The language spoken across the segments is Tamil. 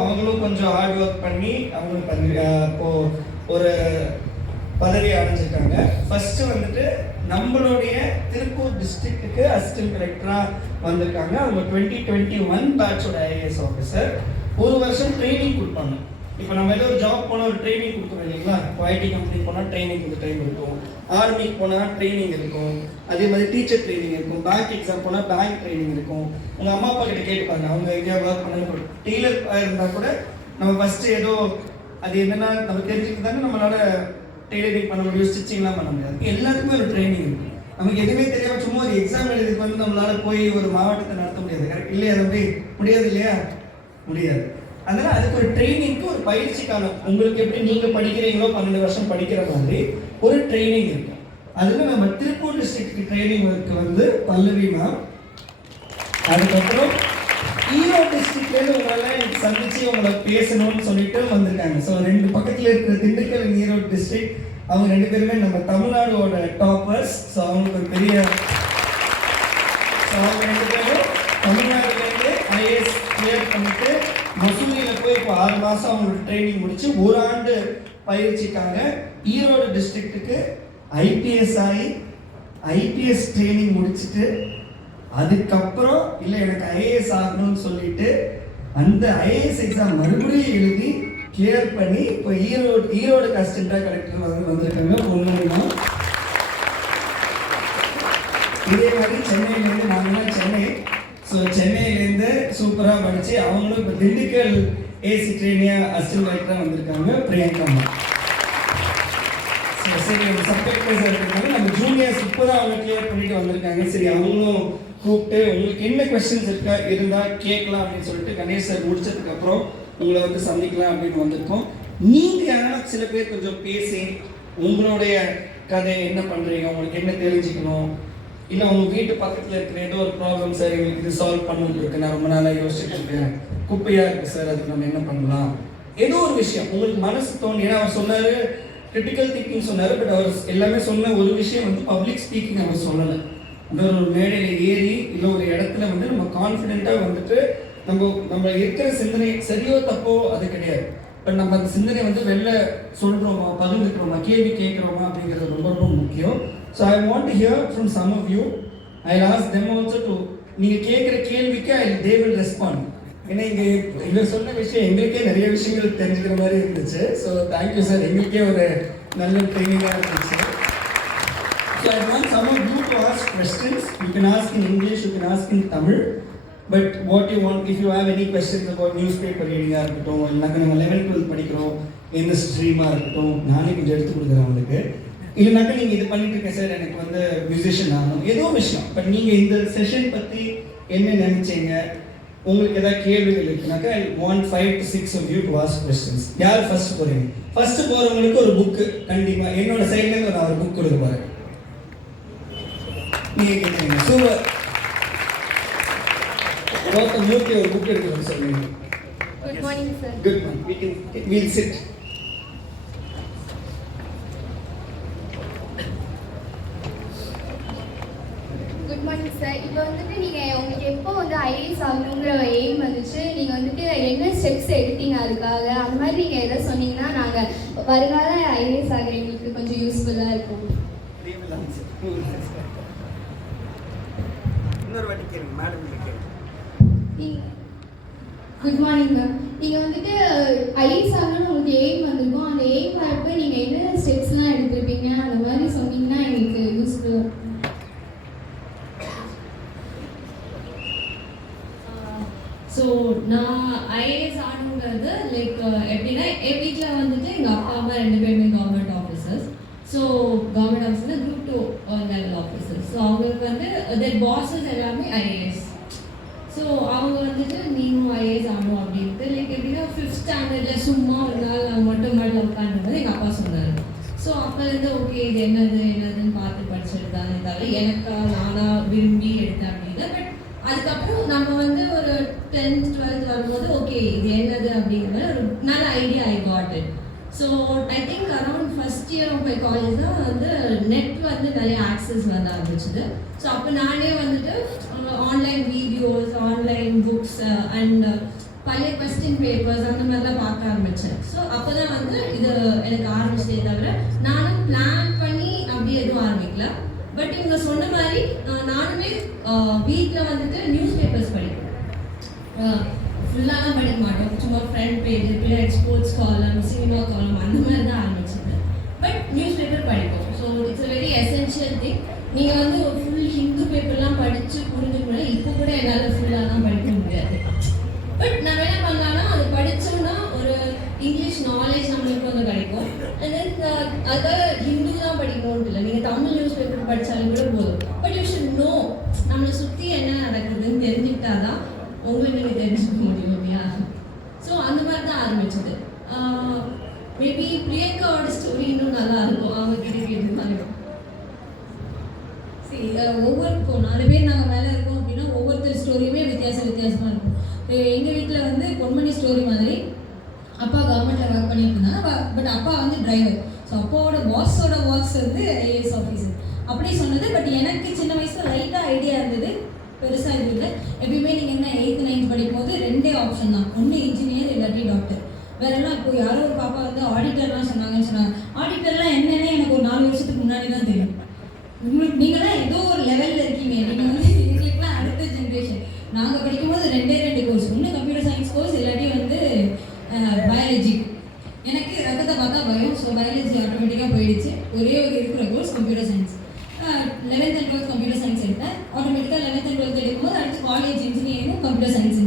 அவங்களும் கொஞ்சம் ஹார்ட் ஒர்க் பண்ணி அவங்களுக்கு இப்போது ஒரு பதவி அடைஞ்சிருக்காங்க. ஃபர்ஸ்ட் வந்துட்டு நம்மளுடைய திருப்பூர் டிஸ்ட்ரிக்ட்டுக்கு அசிஸ்டன்ட் கலெக்டராக வந்திருக்காங்க. அவங்க 2021 பேட்சோட ஐஏஎஸ் ஆஃபீஸர். ஒரு வருஷம் ட்ரைனிங் கொடுப்பாங்க. இப்போ நம்ம ஏதோ ஒரு ஜாப் போனால் ஒரு ட்ரைனிங் கொடுக்குறோம் இல்லைங்களா? இப்போ ஐடி கம்பெனி போனால் ட்ரைனிங் இந்த டைம் இருக்கும், ஆர்மிக்கு போனால் ட்ரைனிங் இருக்கும், அதே மாதிரி டீச்சர் ட்ரைனிங் இருக்கும், பேங்க் எக்ஸாம் போனால் பேங்க் ட்ரைனிங் இருக்கும். உங்கள் அம்மா அப்பா கிட்ட கேட்டுப்பாங்க, அவங்க எங்கேயா ஒர்க் பண்ண டெய்லர் இருந்தால் கூட நம்ம ஃபஸ்ட்டு ஏதோ அது என்னென்னா நம்ம தெரிஞ்சுக்கிட்டு தானே நம்மளால டெய்லரிங் பண்ண முடியும், ஸ்டிச்சிங்லாம் பண்ண முடியாது. எல்லாத்துக்குமே ஒரு ட்ரைனிங் இருக்கும். நமக்கு எதுவுமே தெரியாமல் சும்மா ஒரு எக்ஸாம் எழுதிக்கு வந்து நம்மளால போய் ஒரு மாவட்டத்தை நடத்த முடியாது. கரெக்ட் இல்லையா தம்பி? முடியாது இல்லையா? முடியாது. அதனால் அதுக்கு ஒரு ட்ரைனிங்க்கு ஒரு பயிற்சிக்கான உங்களுக்கு எப்படி நீங்கள் படிக்கிறீங்களோ 12 வருஷம் படிக்கிற மாதிரி ஒரு ட்ரைனிங் இருக்கும். அதில் நம்ம திருப்பூர் டிஸ்ட்ரிக்ட் ட்ரைனிங் ஒர்க்கு வந்து பல்லவிமா. அதுக்கப்புறம் ஈரோடு டிஸ்ட்ரிக்ட்லேருந்து உங்களெல்லாம் சந்திச்சு உங்களை பேசணும்னு சொல்லிட்டு வந்திருக்காங்க. ஸோ 2 பக்கத்தில் இருக்கிற திண்டுக்கல் ஈரோடு டிஸ்ட்ரிக்ட் அவங்க 2 பேருமே நம்ம தமிழ்நாடோட டாப்பர்ஸ். ஸோ அவங்களுக்கு ஒரு பெரிய அவங்க 2 பேரும் தமிழ்நாடுலேருந்து ஐஏஎஸ் கிளியர் பண்ணிட்டு மசூரியில் போய் இப்போ 6 மாதம் அவங்களோட ட்ரைனிங் முடிச்சு 1 ஆண்டு பயிற்சிக்காக ஈரோடு டிஸ்ட்ரிக்ட்டுக்கு I.P.S ஆகி I.P.S ட்ரைனிங் முடிச்சுட்டு அதுக்கப்புறம் இல்லை எனக்கு ஐஏஎஸ் ஆகணும்னு சொல்லிட்டு அந்த ஐஏஎஸ் எக்ஸாம் மறுபடியும் எழுதி கிளியர் பண்ணி இப்போ ஈரோடு அசிஸ்டன்ட் கலெக்டர் வந்திருக்காங்க. ஒன்றுனா இதே மாதிரி சென்னையிலேருந்து நாங்களாம் சென்னை. ஸோ சென்னையிலேருந்து சூப்பராக படித்து அவங்களும் இப்போ திண்டுக்கல் ஏசி ட்ரெயினியாக அசிஸ்டன்ட் கலெக்டராக வந்திருக்காங்க பிரியங்கா. சரி அவங்க சப்ஜெக்ட் வைஸாக இருக்கிறதுனால நம்ம ஜூனியர்ஸ் இப்போ தான் அவங்க கிளியர் பண்ணிட்டு வந்திருக்காங்க. சரி அவங்களும் கூப்பிட்டு உங்களுக்கு என்ன கொஸ்டின்ஸ் இருந்தால் கேட்கலாம் அப்படின்னு சொல்லிட்டு கணேஷ் சார் முடிச்சதுக்கப்புறம் உங்களை வந்து சந்திக்கலாம் அப்படின்னு வந்திருக்கோம். நீங்கள் யாராவது சில பேர் கொஞ்சம் பேசி உங்களுடைய கதை என்ன பண்ணுறீங்க, உங்களுக்கு என்ன தெரிஞ்சுக்கணும், இல்லை உங்கள் வீட்டு பக்கத்தில் இருக்கிற ஏதோ ஒரு ப்ராப்ளம் சார் எங்களுக்கு இது சால்வ் பண்ணணும்னு இருக்கு, நான் ரொம்ப நாளாக யோசிச்சுட்டு இருக்கேன், குப்பையாக இருக்குது சார், அதுக்கு நம்ம என்ன பண்ணலாம், ஏதோ ஒரு விஷயம் உங்களுக்கு மனசு தோணி. ஏன்னா அவர் சொன்னார் கிரிட்டிக்கல் திங்கிங் சொன்னார், பட் அவர் எல்லாமே சொன்ன ஒரு விஷயம் வந்து பப்ளிக் ஸ்பீக்கிங் அவர் சொல்லலை. ஒரு மேடையில் ஏறி இல்லை ஒரு இடத்துல வந்து நம்ம கான்ஃபிடென்ட்டாக வந்துட்டு நம்ம இருக்கிற சிந்தனை சரியோ தப்போ அது கிடையாது. பட் நம்ம அந்த சிந்தனை வந்து வெளில சொல்கிறோமா, பகிர்ந்துக்கிறோமா, கேள்வி கேட்குறோமா அப்படிங்கிறது ரொம்ப ரொம்ப முக்கியம். So I want to hear from some of you. I ask them also to நீங்கள் கேட்குற கேள்விக்கு தே வில் ரெஸ்பாண்ட். ஏன்னா இங்கே சொன்ன விஷயம் எங்களுக்கே நிறைய விஷயங்கள் தெரிஞ்சுக்கிற மாதிரி இருந்துச்சு. ஸோ தேங்க்யூ சார், எங்களுக்கே ஒரு நல்ல ட்ரைனிங்காக இருந்துச்சு. So I want some of you to ask questions. You can ask in English, you can ask in Tamil. But what you want, if you have any questions about newspaper reading ஆக இருக்கட்டும், இல்லைனாக்கா நம்ம 11th 12th படிக்கிறோம் என்ன ஸ்ட்ரீமாக இருக்கட்டும், நானே கொஞ்சம் எடுத்து கொடுக்குறேன் உங்களுக்கு. இல்லைனாக்கா நீங்கள் இது பண்ணிட்டு இருக்கேன் சார் எனக்கு வந்து மியூசிஷியன் ஆகணும், ஏதோ விஷயம். பட் நீங்கள் இந்த செஷன் பற்றி என்ன நினைச்சீங்க, உங்களுக்கு ஏதாவது கேள்விகள் இருக்குனாக்கா I want 5 to 6 of you to ask questions. யார் ஃபர்ஸ்ட் போகிறீங்க? ஃபர்ஸ்ட் போகிறவங்களுக்கு ஒரு புக்கு கண்டிப்பாக என்னோட சைட்லேருந்து நான் ஒரு புக் கொடுக்க போகிறேன். நீங்கள் கேட்குறீங்க சூப்பர். மூர்த்தி ஒரு புக் எடுக்கணும்னு சொல்லுங்க. Good morning sir. Good morning. We'll sit. Good morning sir. இப்போ வந்துட்டு நீங்கள் உங்களுக்கு எப்போ வந்து ஐஏஎஸ் ஆகணுங்கிற எய்ம் வந்துச்சு, நீங்கள் வந்துட்டு என்ன ஸ்டெப்ஸ் எடுத்தீங்க அதுக்காக, அந்த மாதிரி நீங்கள் எதாவது சொன்னீங்கன்னா நாங்கள் வருங்கால ஐஏஎஸ் ஆக எங்களுக்கு கொஞ்சம் யூஸ்ஃபுல்லாக இருக்கும். இன்னொரு வாட்டி கேளுங்க மேடம். Good morning ma'am. நீங்கள் வந்துட்டு ஐஏஎஸ் ஆகணும்னு உங்களுக்கு எய்ம் வந்திருக்கும், அந்த எய்ம் வரப்போ நீங்கள் என்ன ஸ்டெப்ஸ்லாம் எடுத்துருப்பீங்க, அந்த மாதிரி சொன்னீங்கன்னா எங்களுக்கு யூஸ்ஃபுல்லாக இருக்கும். ஸோ நான் ஐஏஎஸ் ஆகணுங்கிறது லைக் எப்படின்னா என் வீட்டில் வந்துட்டு எங்கள் அப்பா அம்மா 2 பேருமே government officers. So government officer Group 2 level officers. So அவங்களுக்கு வந்து தெர் பாஸஸ் எல்லாமே ஐஏஎஸ். ஸோ அவங்க வந்துட்டு நீங்களும் ஐஏஎஸ் ஆகணும் அப்படின்ட்டு லைக் எப்படின்னா 5th ஸ்டாண்டர்டில் சும்மா ஒரு நாள் அவங்க மட்டும் மாட்டில் உட்காந்துருந்தது எங்கள் அப்பா சொன்னார். ஸோ அப்போலேருந்து ஓகே இது என்னதுன்னு பார்த்து படிச்சுட்டு தானே தவிர எனக்கா நானாக விரும்பி எடுத்தேன் அப்படின்னு. பட் அதுக்கப்புறம் நம்ம வந்து ஒரு 10th 12th வரும்போது ஓகே இது என்னது அப்படிங்கிற ஒரு நல்ல idea I got it. So I think around first year of my college தான் வந்து நெட் வந்து நிறைய ஆக்சஸ் வந்து ஆரம்பிச்சுது. ஸோ அப்போ நானே வந்துட்டு online videos, online books and பழைய கொஸ்டின் பேப்பர்ஸ் அந்த மாதிரிலாம் பார்க்க ஆரம்பித்தேன். ஸோ அப்போ தான் வந்து இது எனக்கு ஆரம்பிச்சதே தவிர நானும் பிளான் பண்ணி அப்படி எதுவும் ஆரம்பிக்கல. பட் இவங்க சொன்ன மாதிரி நானுமே வீட்டில் வந்துட்டு நியூஸ் பேப்பர்ஸ் படிப்பேன். ஃபுல்லாலாம் படிக்க மாட்டோம், சும்மா ஃப்ரண்ட் பேஜ், பின்னாடி ஸ்போர்ட்ஸ் காலம், சினிமா காலம் அந்த மாதிரி தான் ஆரம்பிச்சது. பட் நியூஸ் பேப்பர் படிப்போம். So it's a very essential thing. நீங்கள் வந்து ஒரு ஃபுல் ஹிந்து பேப்பர்லாம் படித்து புரிஞ்சுக்கூட இப்போ கூட என்னால் ஃபுல்லாலாம் படிக்க முடியாது. பட் நம்ம என்ன பண்ணலாம்னா அது படித்தோம்னா ஒரு இங்கிலீஷ் நாலேஜ் நம்மளுக்கு வந்து கிடைக்கும். அண்ட் தென் அதாவது ஹிந்து தான் படிக்கணும்னு இல்லை, நீங்கள் தமிழ் நியூஸ் பேப்பர் படித்தாலும் கூட போதும். பட் யூ ஷுட் நோ நம்மளை சுற்றி என்ன நடக்குதுன்னு தெரிஞ்சுக்கிட்டா தான் உங்களுக்கு நீங்கள் தெரிஞ்சுக்க முடியும் இல்லையா? ஸோ அந்த மாதிரி தான் ஆரம்பிச்சது. மேபி பிரியங்காவோட ஸ்டோரி இன்னும் நல்லா இருக்கும், அவங்க கிட்ட மாதிரி. சரி, ஒவ்வொரு இப்போ 4 பேர் நாங்கள் மேலே இருக்கோம் அப்படின்னா ஒவ்வொருத்தர் ஸ்டோரியுமே வித்தியாசமாக இருக்கும். எங்கள் வீட்டில் வந்து பொன்மணி ஸ்டோரி மாதிரி அப்பா கவர்மெண்ட்டில் ஒர்க் பண்ணிட்டு இருந்தாங்க. பட் அப்பா வந்து டிரைவர். ஸோ அப்பாவோட பாஸோட பாஸ் வந்து ஐஏஎஸ் ஆஃபீஸர் அப்படி சொன்னது. பட் எனக்கு சின்ன வயசில் லைட்டாக ஐடியா இருந்தது, பெருசாக இருந்தது. எப்பயுமே நீங்கள் என்ன 8th 9th படிக்கும் போது 2 ஆப்ஷன் தான், ஒன்று இன்ஜினியர் இல்லாட்டி டாக்டர். வேறெல்லாம் இப்போ யாரோ ஒரு பாப்பா வந்து ஆடிட்டர்லாம் சொன்னாங்கன்னு சொன்னாங்க. ஆடிட்டர்லாம் என்னென்ன எனக்கு ஒரு 4 வருஷத்துக்கு முன்னாடி தான் தெரியும். உங்களுக்கு நீங்கள்லாம் ஏதோ ஒரு லெவலில் இருக்கீங்க. நீங்கள் வந்து எங்களுக்குலாம் அடுத்த ஜென்ரேஷன். நாங்கள் படிக்கும்போது 2 கோர்ஸ், ஒன்று கம்ப்யூட்டர் சயின்ஸ் கோர்ஸ் இல்லாட்டி வந்து பயாலஜி. எனக்கு ரத்தத்தை பார்த்தா பயம். ஸோ பயாலஜி ஆட்டோமேட்டிக்காக போயிடுச்சு. ஒரே ஒரு இருக்கிற course computer science. 11th and 12th computer science எடுத்தேன். ஆட்டோமேட்டிக்காக 11th and 12th எடுக்கும்போது அடுத்து காலேஜ் இன்ஜினியரிங்கும் கம்ப்யூட்டர் சயின்ஸ்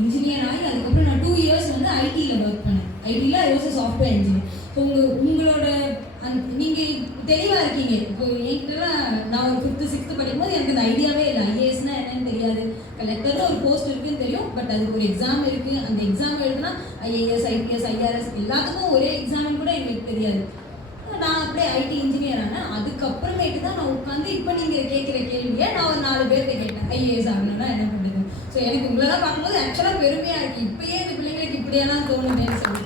இன்ஜினியர் ஆகி அதுக்கப்புறம் நான் 2 இயர்ஸ் வந்து ஐடியில் ஒர்க் பண்ணேன். ஐடியில் I was software engineer. So உங்களோட நீங்கள் தெளிவாக இருக்கீங்க. இப்போ என்கிட்டலாம் நான் ஒரு 5th 6th படிக்கும்போது எனக்கு அந்த ஐடியாவே இல்லை. ஐஏஎஸ்னா என்னன்னு தெரியாது. கலெக்டரில் ஒரு போஸ்ட் இருக்குன்னு தெரியும், பட் அதுக்கு ஒரு எக்ஸாம் இருக்குது. அந்த எக்ஸாம் எழுதுனா ஐஏஎஸ், ஐபிஎஸ், ஐஆர்எஸ் எல்லாத்துக்கும் ஒரே எக்ஸாம்னு கூட எனக்கு தெரியாது. நான் அப்படியே ஐடி இன்ஜினியர் ஆனேன். அதுக்கப்புறமேட்டு தான் நான் உட்காந்து இப்போ நீங்கள் கேட்குற கேள்வியை நான் ஒரு 4 பேர்கிட்ட கேட்டேன், ஐஏஎஸ் ஆகணும்னா என்ன பண்ணுறது. ஸோ எனக்கு உங்களெல்லாம் பார்க்கும்போது ஆக்சுவலாக பெருமையாக இருக்குது, இப்போயே இந்த பிள்ளைங்களுக்கு இப்படியெல்லாம் தோணுமேன்னு சொல்லி.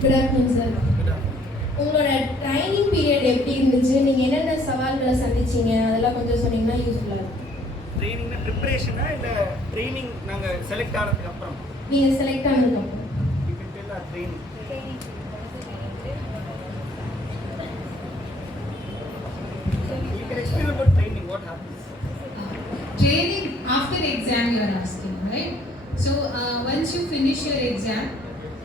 Good afternoon sir. உங்களோட ட்ரைனிங் பீரியட் எப்படி இருந்துச்சு? நீங்கள் என்னென்ன சவால்களை சந்திச்சிங்க அதெல்லாம் கொஞ்சம் சொன்னீங்கன்னா யூஸ்ஃபுல்லாக இருக்கும். ட்ரைனிங்னா ப்ரிப்பரேஷனா இல்லை ட்ரைனிங் நாங்கள் செலக்ட் ஆனதுக்கு அப்புறம்? நீங்கள் செலக்ட் ஆனதுக்கப்புறம் training you can explain about training, what happens? Training after exam you are asking, right? So once you finish your exam,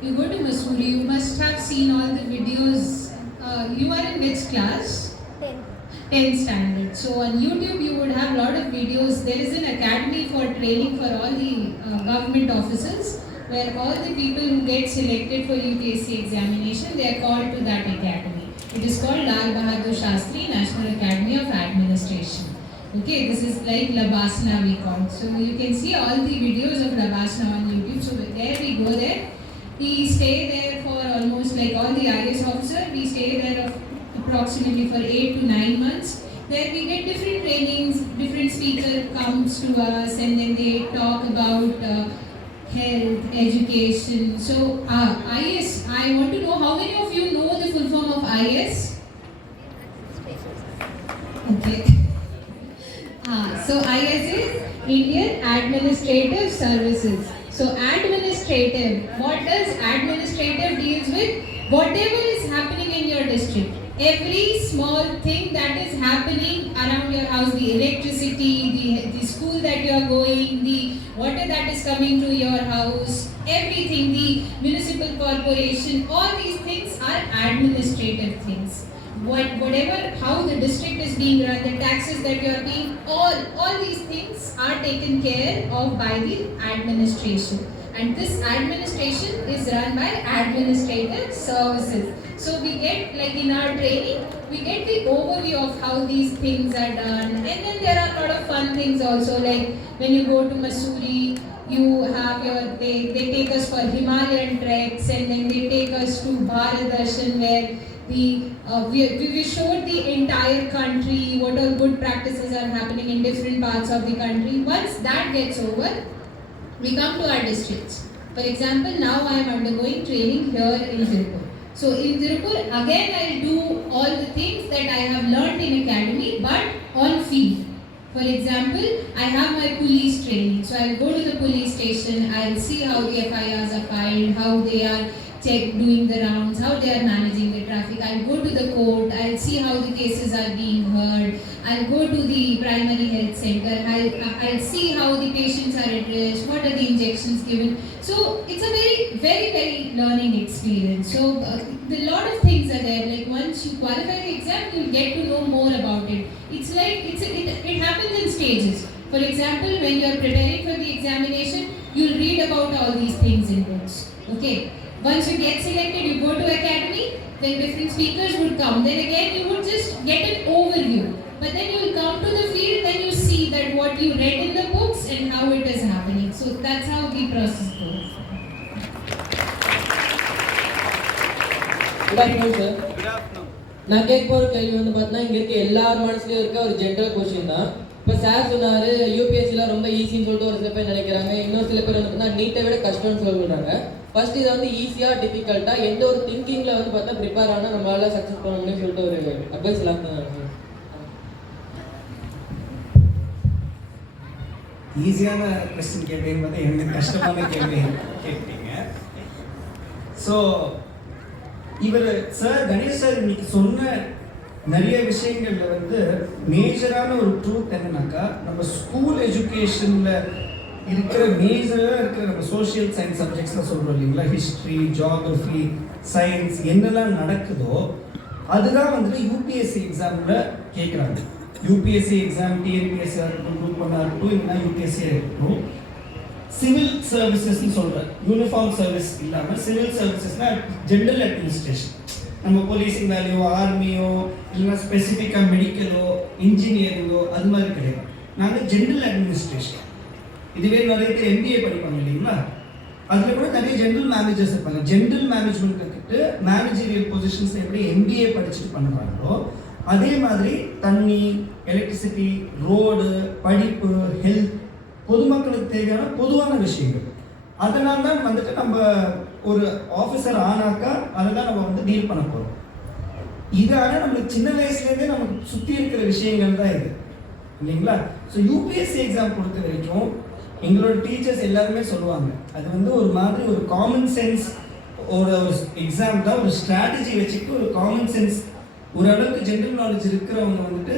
you go to Missouri. You must have seen all the videos. You are in which class? 10th standard. So on YouTube you would have a lot of videos. There is an academy for training for all the government officers, where all the people who get selected for UPSC examination, they are called to that academy. It is called Lal Bahadur Shastri National Academy of Administration. Okay, this is like Labasana we call. So you can see all the videos of Labasana on YouTube. So there we go there. We stay there for almost like all the I.A.S. officer. We stay there approximately for 8 to 9 months. There we get different trainings. Different speaker comes to us and then they talk about health, education. So I.A.S, I want to know how many of you know the full form of I.A.S? Okay. So I.A.S is Indian Administrative Services. So administrative, what does administrative deals with? Whatever is happening in your district. Every small thing that is happening around your house, the electricity, the school that you are going, the water that is coming to your house, everything, the municipal corporation, all these things are administrative things. Whatever, how the district is being run, the taxes that you are paying, all these things are taken care of by the administration. And this administration is run by administrative services. So we get, like in our training, we get the overview of how these things are done. And then there are a lot of fun things also, like when you go to Missouri, you have they take us for Himalayan treks, and then they take us to Bharat Darshan, where we showed the entire country, what all good practices are happening in different parts of the country. Once that gets over, we come to our districts. For example, now I am undergoing training here in Tirupur. So in Tirupur, again I'll do all the things that I have learned in academy, but on field. For example, I have my police training. So I'll go to the police station, I'll see how the FIRs are filed, how they are doing the rounds, how they are managing the traffic. I'll go to the court, I'll see how the cases are being heard. I'll go to the primary health center, I'll see how the patients are addressed, what are the injections given. So it's a very learning experience. So a lot of things are there. Like once you qualify the exam, you'll get to know more about it. It's like it happens in stages. For example, when you are preparing for the examination, you'll read about all these things in books. Okay. Once you get selected, you go to academy, then different speakers would come. Then again, you would just get an overview. But then you will come to the field, then you see that what you read in the books and how it is happening. So that's how the process goes. Good afternoon, sir. Good afternoon. நான் கேட்க போகிற கேள்வி வந்து பார்த்தீங்கன்னா இங்கே இருக்க எல்லார் மனசுலையும் இருக்க ஒரு ஜென்ரல் கொஸ்டின் தான். இப்போ சார் சொன்னார் யூபிஎஸ்சியில் ரொம்ப ஈஸின்னு சொல்லிட்டு ஒரு சில பேர் நினைக்கிறாங்க, இன்னும் சில பேர் வந்து பார்த்தீங்கன்னா நீட்டை விட கஷ்டம்னு சொல்லிடுறாங்க. ஃபர்ஸ்ட் இதை வந்து ஈஸியாக டிஃபிகல்ட்டாக எந்த ஒரு திங்கிங்கில் வந்து பார்த்தா ப்ரிப்பேர் ஆனால் நம்மளால சக்ஸஸ் பண்ண முடியும்னு சொல்லிட்டு ஒரு அட்வைஸ் எல்லாம் தான். ஈஸியான கொஸ்டின் கேட்பீங்க, எனக்கு கஷ்டமான கேள்வி கேட்பீங்க. ஸோ இவர் சார் கணேஷ் சார் இன்னைக்கு சொன்ன நிறைய விஷயங்கள்ல வந்து மேஜரான ஒரு ட்ரூத் என்னன்னாக்கா, நம்ம ஸ்கூல் எஜுகேஷனில் இருக்கிற மேஜராக இருக்கிற நம்ம சோஷியல் சயின்ஸ் சப்ஜெக்ட்ஸ்லாம் சொல்கிறோம் இல்லைங்களா, ஹிஸ்ட்ரி, ஜியாகிரஃபி, சயின்ஸ் என்னெல்லாம் நடக்குதோ அதுதான் வந்துட்டு யூபிஎஸ்சி எக்ஸாமில் கேட்குறாங்க. யூபிஎஸ்சி எக்ஸாம் டிஎன்பிஎஸ்சியாக இருக்கட்டும், குரூப் 1 இருக்கட்டும், இல்லைன்னா யூபிஎஸ்சியாக இருக்கட்டும். சிவில் சர்வீசஸ்ன்னு சொல்கிறேன், யூனிஃபார்ம் சர்வீஸ் இல்லாமல் சிவில் சர்வீசஸ்னால் ஜென்ரல் அட்மினிஸ்ட்ரேஷன். நம்ம போலீஸிங் வேலையோ ஆர்மியோ இல்லைன்னா ஸ்பெசிஃபிக்காக மெடிக்கலோ இன்ஜினியரிங்கோ அது மாதிரி கிடையாது. நாங்கள் ஜென்ரல் அட்மினிஸ்ட்ரேஷன். இதுவே நிறைய பேர் எம்பிஏ படிப்பாங்க இல்லைங்களா, அதில் கூட நிறைய ஜென்ரல் மேனேஜர்ஸ் இருப்பாங்க. ஜென்ரல் மேனேஜ்மெண்ட் கற்றுட்டு மேனேஜரியல் பொசிஷன்ஸ் எப்படி எம்பிஏ படிச்சுட்டு பண்ணுறாங்களோ அதே மாதிரி தண்ணி, எலக்ட்ரிசிட்டி, ரோடு, படிப்பு, ஹெல்த், பொதுமக்களுக்கு தேவையான பொதுவான விஷயங்கள். அதனால தான் வந்துட்டு நம்ம ஒரு ஆஃபீஸர் ஆனாக்கா அதை தான் நம்ம வந்து டீல் பண்ண போகிறோம். இதான நம்மளுக்கு சின்ன வயசுலேருந்தே நமக்கு சுற்றி இருக்கிற விஷயங்கள் தான் இது இல்லைங்களா. ஸோ யூபிஎஸ்சி எக்ஸாம் பொறுத்த வரைக்கும் எங்களோட டீச்சர்ஸ் எல்லாருமே சொல்லுவாங்க, அது வந்து ஒரு மாதிரி ஒரு காமன் சென்ஸ் ஒரு எக்ஸாம் தான். ஒரு ஸ்ட்ராட்டஜி வச்சுக்கிட்டு ஒரு காமன் சென்ஸ் ஓரளவுக்கு ஜென்ரல் நாலேஜ் இருக்கிறவங்க வந்துட்டு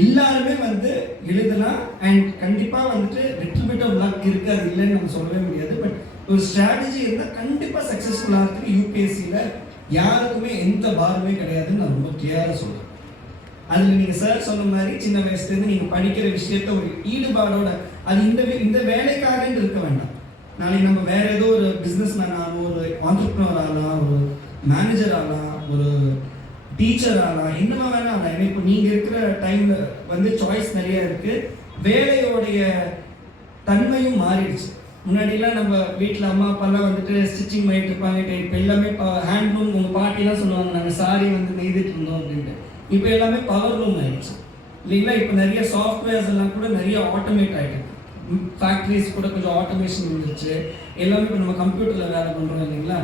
எல்லாருமே வந்து எழுதலாம். அண்ட் கண்டிப்பாக வந்துட்டு லிட்டில் பிட் ஆஃப் லக் இருக்குது, அது இல்லைன்னு நம்ம சொல்லவே முடியாது. பட் ஒரு ஸ்ட்ராட்டஜி இருந்தால் கண்டிப்பாக சக்ஸஸ்ஃபுல்லாக இருக்குது. யூபிஎஸ்சியில் யாருக்குமே எந்த பாரமே கிடையாதுன்னு நான் ரொம்ப கிளியராக சொல்லுவேன். அதில் நீங்கள் சார் சொன்ன மாதிரி சின்ன வயசுலேருந்து நீங்கள் படிக்கிற விஷயத்த ஒரு ஈடுபாடோட, அது இந்த வேலைக்காகன்னு இருக்க வேண்டாம். நாளைக்கு நம்ம வேறு ஏதோ ஒரு பிஸ்னஸ் மேன் ஆகலாம், ஒரு ஆண்டர்ப்ரனர் ஆகலாம், ஒரு மேனேஜர் ஆகலாம், ஒரு டீச்சர் ஆகலாம், என்னமா வேணா ஆகலாம். ஏன்னா இப்போ நீங்கள் இருக்கிற டைமில் வந்து சாய்ஸ் நிறையா இருக்குது. வேலையோடைய தன்மையும் மாறிடுச்சு. முன்னாடிலாம் நம்ம வீட்டில் அம்மா அப்பாலாம் வந்துட்டு ஸ்டிச்சிங் பண்ணிட்டு இருப்பாங்க. இப்போ எல்லாமே ஹேண்ட்லூம், உங்கள் பாட்டிலாம் சொல்லுவாங்க நாங்கள் சாரி வந்து நெய்துட்டு இருந்தோம் அப்படின்ட்டு. இப்போ எல்லாமே பவர் லூம் ஆகிடுச்சு இல்லைங்களா. இப்போ நிறைய சாஃப்ட்வேர்ஸ் எல்லாம் கூட நிறைய ஆட்டோமேட் ஆகிட்டு, ஃபேக்ட்ரிஸ் கூட கொஞ்சம் ஆட்டோமேஷன் வந்துருச்சு. எல்லாமே இப்போ நம்ம கம்ப்யூட்டரில் வேலை பண்ணுறோம் இல்லைங்களா.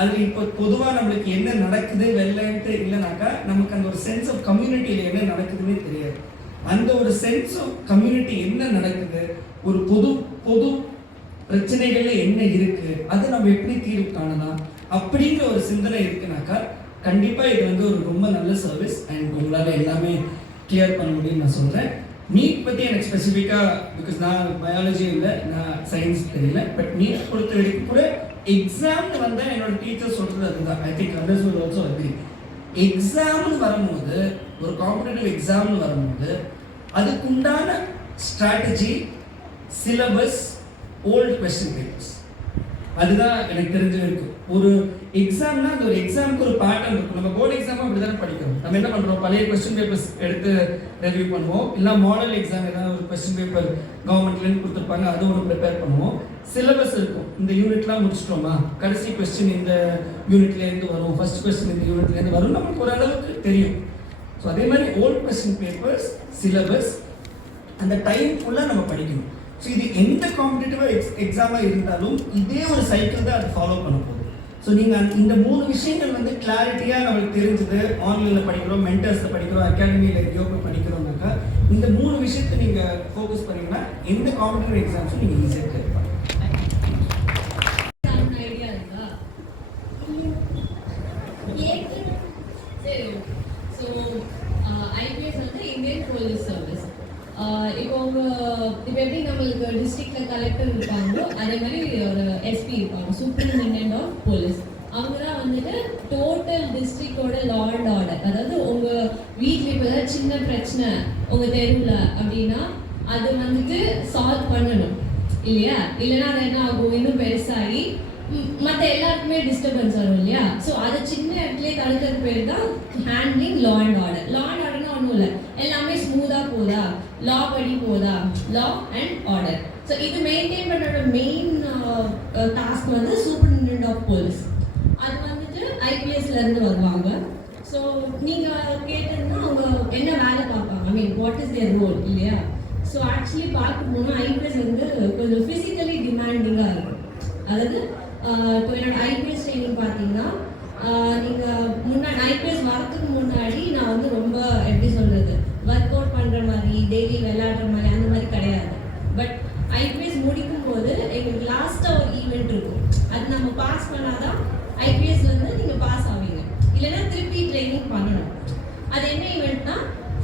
அதில் இப்போ பொதுவாக நம்மளுக்கு என்ன நடக்குது வெள்ளைன்ட்டு இல்லைனாக்கா நமக்கு அந்த ஒரு சென்ஸ் ஆஃப் கம்யூனிட்டியில் என்ன நடக்குதுன்னே தெரியாது. அந்த ஒரு சென்ஸ் ஆஃப் கம்யூனிட்டி என்ன நடக்குது, ஒரு பொது பிரச்சனைகள்ல என்ன இருக்குது, அதை நம்ம எப்படி தீர்வு காணலாம் அப்படிங்கிற ஒரு சிந்தனை இருக்குனாக்கா கண்டிப்பாக இது வந்து ஒரு ரொம்ப நல்ல சர்வீஸ். அண்ட் உங்களால் எல்லாமே கிளியர் பண்ண முடியும்னு நான் சொல்கிறேன். நீட் பற்றி எனக்கு ஸ்பெசிஃபிக்காக, பிகாஸ் நான் பயாலஜி இல்லை, நான் சயின்ஸ் தெரியல. பட் நீட் பொறுத்த வரைக்கும் கூட எக்ஸாம்னு வந்தால் என்னோட டீச்சர் சொல்கிறது அதுதான். I think others will also agree. எக்ஸாம்னு வரும்போது, ஒரு காம்படிட்டிவ் எக்ஸாம்னு வரும்போது அதுக்குண்டான strategy, syllabus, old question papers, அதுதான் எனக்கு தெரிஞ்சு இருக்கும். ஒரு எக்ஸாம்னா அந்த ஒரு எக்ஸாமுக்கு ஒரு பேட்டர்ன் இருக்கும். நம்ம போர்டு எக்ஸாமும் அப்படி தானே படிக்கிறோம். நம்ம என்ன பண்ணுறோம், பழைய கொஸ்டின் பேப்பர்ஸ் எடுத்து ரெவ்யூ பண்ணுவோம். இல்லை மாடல் எக்ஸாம் ஏதாவது ஒரு கொஸ்டின் பேப்பர் கவர்மெண்ட்லேருந்து கொடுத்துருப்பாங்க, அது ஒன்று ப்ரிப்பேர் பண்ணுவோம். சிலபஸ் இருக்கும், இந்த யூனிட்லாம் முடிச்சிட்டோமா, கடைசி கொஸ்டின் இந்த யூனிட்லேருந்து வரும், ஃபர்ஸ்ட் கொஸ்டின் இந்த யூனிட்லேருந்து வரும், நமக்கு ஓரளவுக்கு தெரியும். ஸோ அதே மாதிரி ஓல்டு கொஸ்டின் பேப்பர்ஸ், சிலபஸ், அந்த டைம்குள்ளே நம்ம படிக்கணும். ஸோ இது எந்த காம்படிட்டிவாக எக்ஸாமாக இருந்தாலும் இதே ஒரு சைக்கிள் தான் அது ஃபாலோ பண்ண போகுது. ஸோ நீங்கள் இந்த 3 விஷயங்கள் வந்து கிளாரிட்டியாக நம்மளுக்கு தெரிஞ்சுது. ஆன்லைனில் படிக்கிறோம், மென்டர்ஸில் படிக்கிறோம், அகாடமியில் எங்கேயோ போய் படிக்கிறோம்னாக்கா இந்த 3 விஷயத்தை நீங்கள் ஃபோக்கஸ் பண்ணிங்கன்னா எந்த காம்படிட்டிவ் எக்ஸாம்ஸும் நீங்கள் ஈஸியாக கேட்பாங்க. ஐடியா இருக்கா? சரி. ஸோ ஐபிஎஸ் வந்து இந்தியன் போலீஸ் சர்வீஸ். இப்போ எப்படி நம்மளுக்கு டிஸ்ட்ரிக்டில் கலெக்டர் இருப்பாங்களோ அதே மாதிரி ஒரு எஸ்பி இருப்பாங்க, சூப்பரிண்டென்டென்ட் ஆஃப் போலீஸ். அவங்க தான் வந்துட்டு டோட்டல் டிஸ்ட்ரிக்டோட லா அண்ட் ஆர்டர், அதாவது உங்கள் வீட்டில் இப்போ ஏதாவது சின்ன பிரச்சனை உங்கள் தெருவில் அப்படின்னா அது வந்துட்டு சால்வ் பண்ணணும் இல்லையா? இல்லைன்னா அது என்ன ஆகும், இன்னும் பெருசாகி மற்ற எல்லாருக்குமே டிஸ்டர்பன்ஸ் வரும் இல்லையா? ஸோ அது சின்ன இடத்துலேயே தடுக்கிறது பேர் தான் handling law and order. Law and ஆர்டர்னா ஒன்றும் இல்லை, எல்லாமே ஸ்மூத்தாக போதா, லா படி போதா, லா அண்ட் ஆர்டர். ஸோ இது மெயின்டைன் பண்ணுற மெயின் டாஸ்க் வந்து சூப்பரிண்டென்டென்ட் ஆஃப் போலீஸ். அது வந்துட்டு ஐபிஎஸ்லேருந்து வருவாங்க. ஸோ நீங்கள் கேட்டதுன்னா அவங்க என்ன வேலை பார்ப்பாங்க, I mean what is their role இல்லையா? ஸோ ஆக்சுவலி பார்க்க போனால் ஐபிஎஸ் வந்து கொஞ்சம் ஃபிசிக்கலி டிமாண்டிங்காக இருக்கும். அதாவது இப்போ என்னோட ஐபிஎஸ் ட்ரைனிங் பார்த்தீங்கன்னா நீங்கள் முன்னாடி ஐபிஎஸ் வரத்துக்கு முன்னாடி நான் வந்து ரொம்ப எப்படி சொல்கிறது, ஒர்க் அவுட் பண்ணுற மாதிரி டெய்லி விளையாடுற மாதிரி அந்த மாதிரி கிடையாது. பட் ஐபிஎஸ் முடிக்கும் போது எங்களுக்கு லாஸ்ட்டாக ஒரு ஈவெண்ட் இருக்கும், அது நம்ம பாஸ் பண்ணாதான் ஐபிஎஸ் வந்து நீங்கள் பாஸ் ஆவீங்க, இல்லைன்னா திருப்பி ட்ரைனிங் பண்ணணும். அது என்ன ஈவெண்ட்னா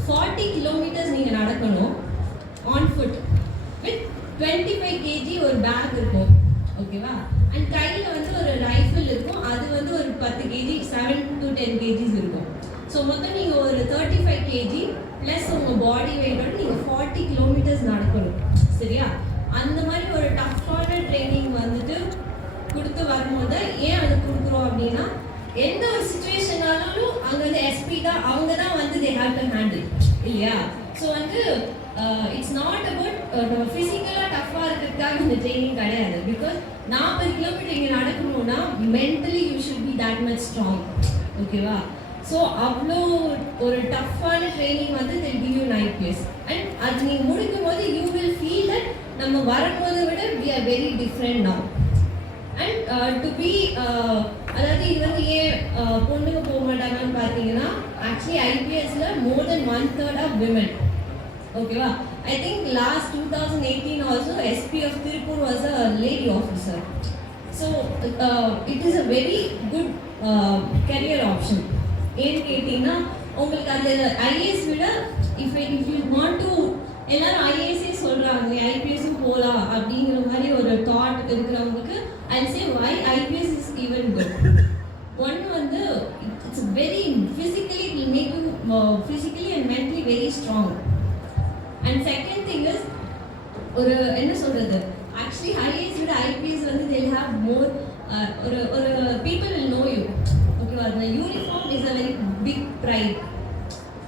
40 கிலோமீட்டர்ஸ் நீங்கள் நடக்கணும் ஆன் ஃபுட் வித் 25 kg ஒரு பேக் இருக்கும், ஓகேவா? அண்ட் கையில் வந்து ஒரு ரைஃபிள் இருக்கும், அது வந்து ஒரு 10 kg 7 to 10 kgs இருக்கும். ஸோ மொத்தம் நீங்கள் ஒரு 35 kg ப்ளஸ் உங்கள் பாடி வெயிட்டோட நீங்கள் 40 கிலோமீட்டர்ஸ் நடக்கணும், சரியா? அந்த மாதிரி ஒரு டஃப்பான ட்ரைனிங் வந்துட்டு கொடுத்து வரும்போது ஏன் அது கொடுக்குறோம் அப்படின்னா எந்த ஒரு சுச்சுவேஷனாலும் அங்கே வந்து எஸ்பி தான், அவங்க தான் வந்து தே ஹேவ் டு ஹேண்டில் இல்லையா? ஸோ வந்து இட்ஸ் நாட் அபவுட் ஃபிசிக்கலாக டஃப்பாக இருக்கிறதுக்காக இந்த ட்ரைனிங் கிடையாது. பிகாஸ் 40 கிலோமீட்டர் இங்கே நடக்கணும்னா mentally you should be that much strong, ஓகேவா? ஸோ அவ்வளோ ஒரு டஃப்பான ட்ரைனிங் வந்து தெல் கிவ் யூ IPS. அண்ட் அது நீங்கள் முடிக்கும் போது யூ வில் ஃபீல் தட் நம்ம வரும்போதை விட we are very different now. And to be அதாவது இது வந்து ஏன் பொண்ணுங்க போக மாட்டாங்கன்னு பார்த்தீங்கன்னா ஆக்சுவலி ஐபிஎஸ்ல மோர் தென் 1/3 ஆஃப் விமன், ஓகேவா? I think last 2018 also SP of Tirupur was a lady officer. So it is a very good career option. ஏன்னு கேட்டிங்கன்னா உங்களுக்கு அந்த ஐஏஎஸ் விட இஃப் யூ வாண்ட் டு எல்லாரும் ஐஏஎஸ்ஸே சொல்கிறாங்க ஐபிஎஸும் போகலாம் அப்படிங்கிற மாதிரி ஒரு தாட் இருக்கிறவங்களுக்கு I say why IPS is even good. ஒன்று வந்து it's very physically it will make you physically and mentally very strong. And second thing is ஒரு என்ன சொல்கிறது, ஆக்சுவலி ஐஏஎஸ் விட ஐபிஎஸ் வந்து they have more ஒரு people will know you, ஓகேவா? அந்த uniform is a very big pride.